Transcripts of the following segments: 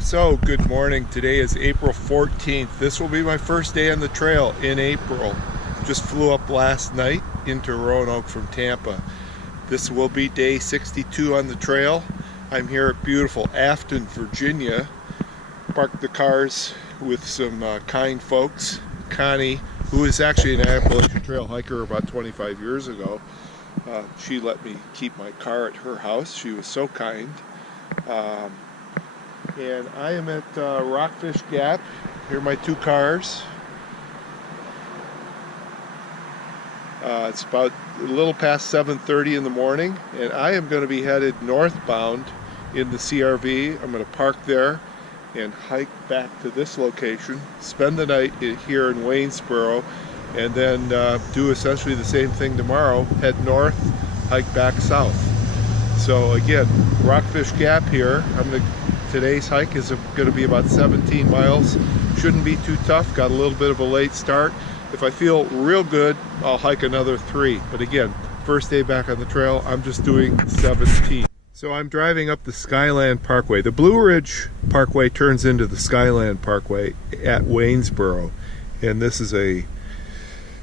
So good morning. Today is April 14th. This will be my first day on the trail in April. Just flew up last night into Roanoke from Tampa. This will be day 62 on the trail. I'm here at beautiful Afton, Virginia. Parked the cars with some kind folks. Connie, who is actually an Appalachian Trail hiker about 25 years ago. She let me keep my car at her house. She was so kind. And I am at Rockfish Gap. Here are my two cars. It's about a little past 7:30 in the morning, and I am going to be headed northbound in the CRV. I'm going to park there and hike back to this location, spend the night here in Waynesboro, and then do essentially the same thing tomorrow. Head north, hike back south. So again, Rockfish Gap here. Today's hike is going to be about 17 miles. Shouldn't be too tough. Got a little bit of a late start. If I feel real good, I'll hike another 3. But again, first day back on the trail, I'm just doing 17. So I'm driving up the Skyland Parkway. The Blue Ridge Parkway turns into the Skyland Parkway at Waynesboro. And this is a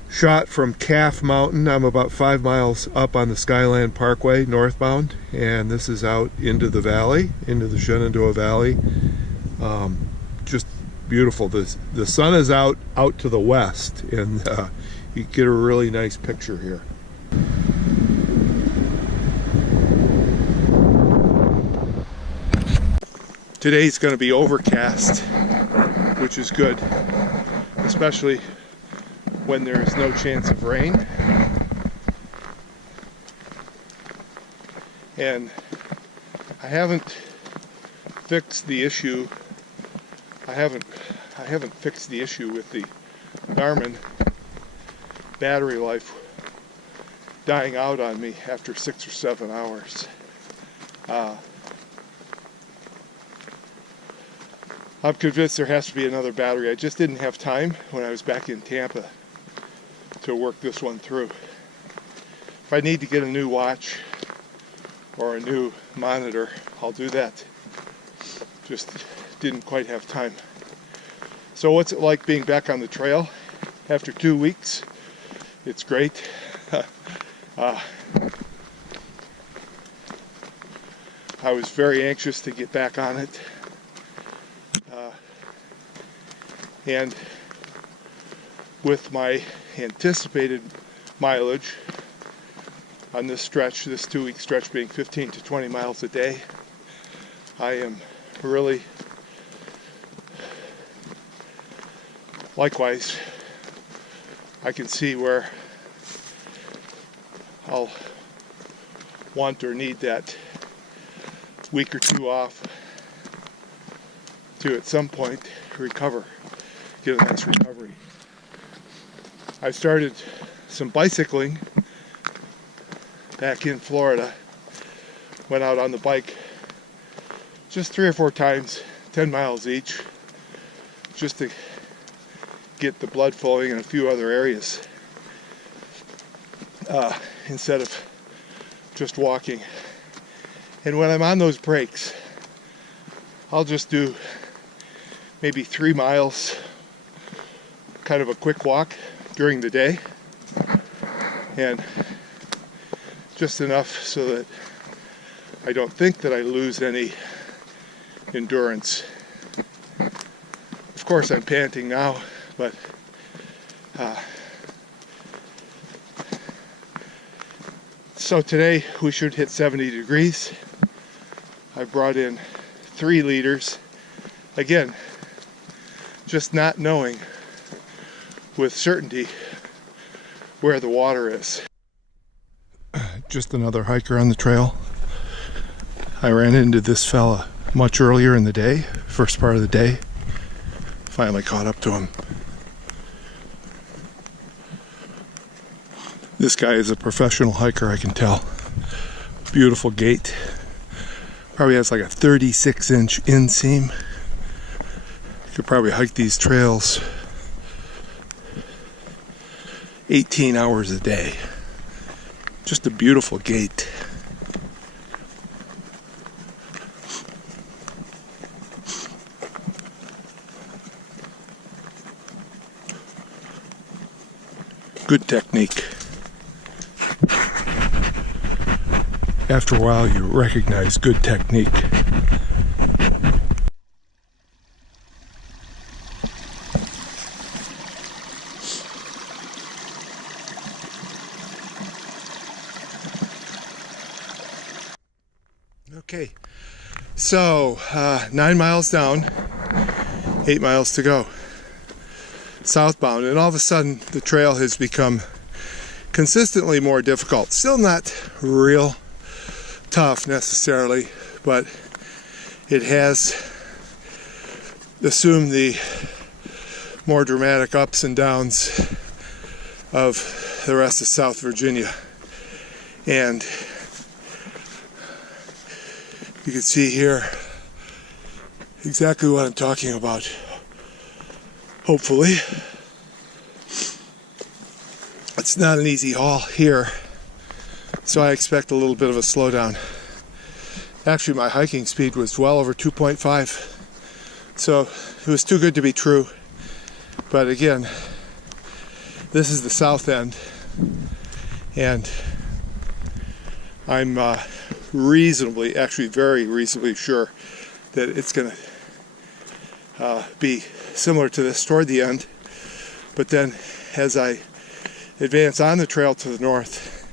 shot from Calf Mountain. I'm about 5 miles up on the Skyland Parkway northbound, and this is out into the valley, into the Shenandoah Valley. Just beautiful. The sun is out to the west, and you get a really nice picture here. Today's going to be overcast, which is good, especially when there is no chance of rain. And I haven't fixed the issue. I haven't fixed the issue with the Garmin battery life dying out on me after 6 or 7 hours. I'm convinced there has to be another battery. I just didn't have time when I was back in Tampa to work this one through. If I need to get a new watch or a new monitor, I'll do that. Just didn't quite have time. So what's it like being back on the trail after 2 weeks? It's great. I was very anxious to get back on it. And with my anticipated mileage on this stretch, this 2-week stretch being 15 to 20 miles a day, I am really, likewise, I can see where I'll want or need that week or 2 off to at some point recover, get a nice recovery. I started some bicycling back in Florida. Went out on the bike just 3 or 4 times, 10 miles each, just to get the blood flowing in a few other areas instead of just walking. And when I'm on those breaks, I'll just do maybe 3 miles, kind of a quick walk during the day, and just enough so that I don't think that I lose any endurance. Of course, I'm panting now, but so today we should hit 70 degrees. I brought in 3 liters. Again, just not knowing with certainty where the water is. Just another hiker on the trail. I ran into this fella much earlier in the day, first part of the day. Finally caught up to him. This guy is a professional hiker, I can tell. Beautiful gait. Probably has like a 36-inch inseam. Could probably hike these trails 18 hours a day. Just a beautiful gait. Good technique. After a while, you recognize good technique. Okay, so 9 miles down, 8 miles to go, southbound, and all of a sudden the trail has become consistently more difficult. Still not real tough necessarily, but it has assumed the more dramatic ups and downs of the rest of South Virginia. And you can see here exactly what I'm talking about, hopefully. It's not an easy haul here, so I expect a little bit of a slowdown. Actually, my hiking speed was well over 2.5, so it was too good to be true. But again, this is the south end, and I'm reasonably, actually very reasonably sure that it's going to be similar to this toward the end. But then as I advance on the trail to the north,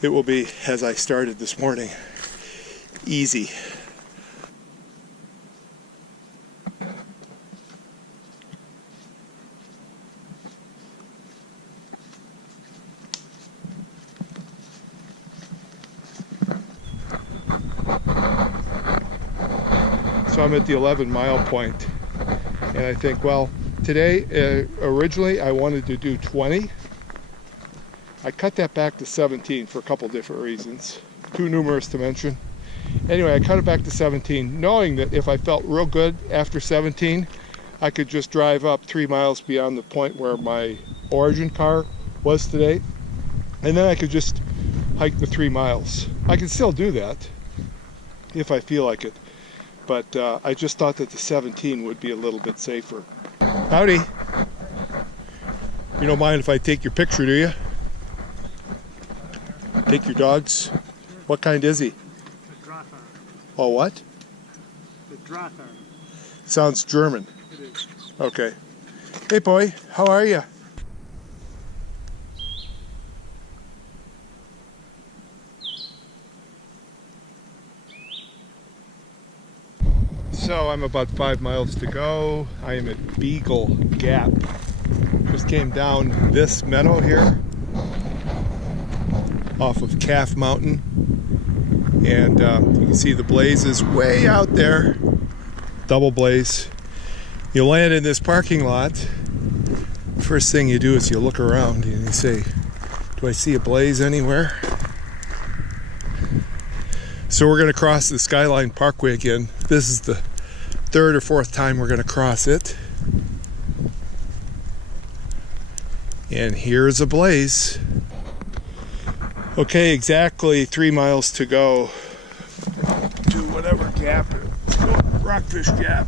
it will be, as I started this morning, easy. So I'm at the 11-mile point, and I think, well, today, originally I wanted to do 20. I cut that back to 17 for a couple different reasons, too numerous to mention. Anyway, I cut it back to 17, knowing that if I felt real good after 17, I could just drive up 3 miles beyond the point where my origin car was today, and then I could just hike the 3 miles. I can still do that if I feel like it. But I just thought that the 17 would be a little bit safer. Howdy. You don't mind if I take your picture, do you? Take your dogs? What kind is he? Oh, what? The Drachen. Sounds German. It is. Okay. Hey, boy. How are you? So I'm about 5 miles to go. I am at Beagle Gap. Just came down this meadow here off of Calf Mountain, and you can see the blazes way out there, double blaze. You land in this parking lot. First thing you do is you look around and you say, do I see a blaze anywhere? So we're going to cross the Skyline Parkway again. This is the third or fourth time we're going to cross it. And here's a blaze. Okay, exactly 3 miles to go to whatever gap. Let's go Rockfish Gap.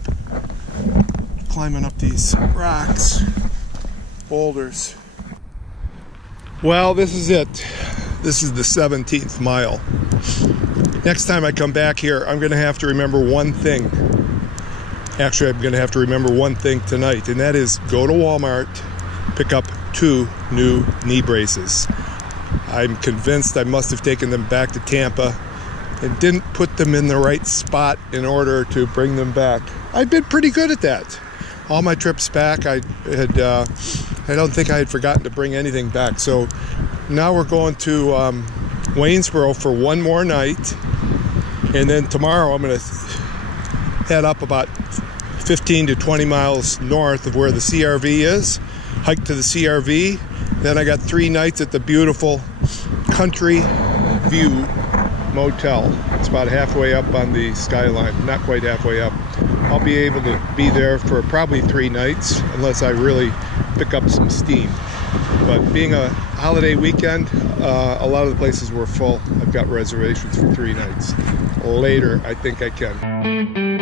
Climbing up these rocks, boulders. Well, this is it. This is the 17th mile. Next time I come back here, I'm going to have to remember one thing. Actually, I'm going to have to remember one thing tonight, and that is go to Walmart, pick up 2 new knee braces. I'm convinced I must have taken them back to Tampa and didn't put them in the right spot in order to bring them back. I've been pretty good at that. All my trips back, I don't think I had forgotten to bring anything back. So now we're going to Waynesboro for one more night, and then tomorrow I'm going to head up about 15 to 20 miles north of where the CRV is, hike to the CRV. Then I got 3 nights at the beautiful Country View Motel. It's about halfway up on the skyline, not quite halfway up. I'll be able to be there for probably 3 nights unless I really pick up some steam. But being a holiday weekend, a lot of the places were full. I've got reservations for 3 nights. Later, I think I can.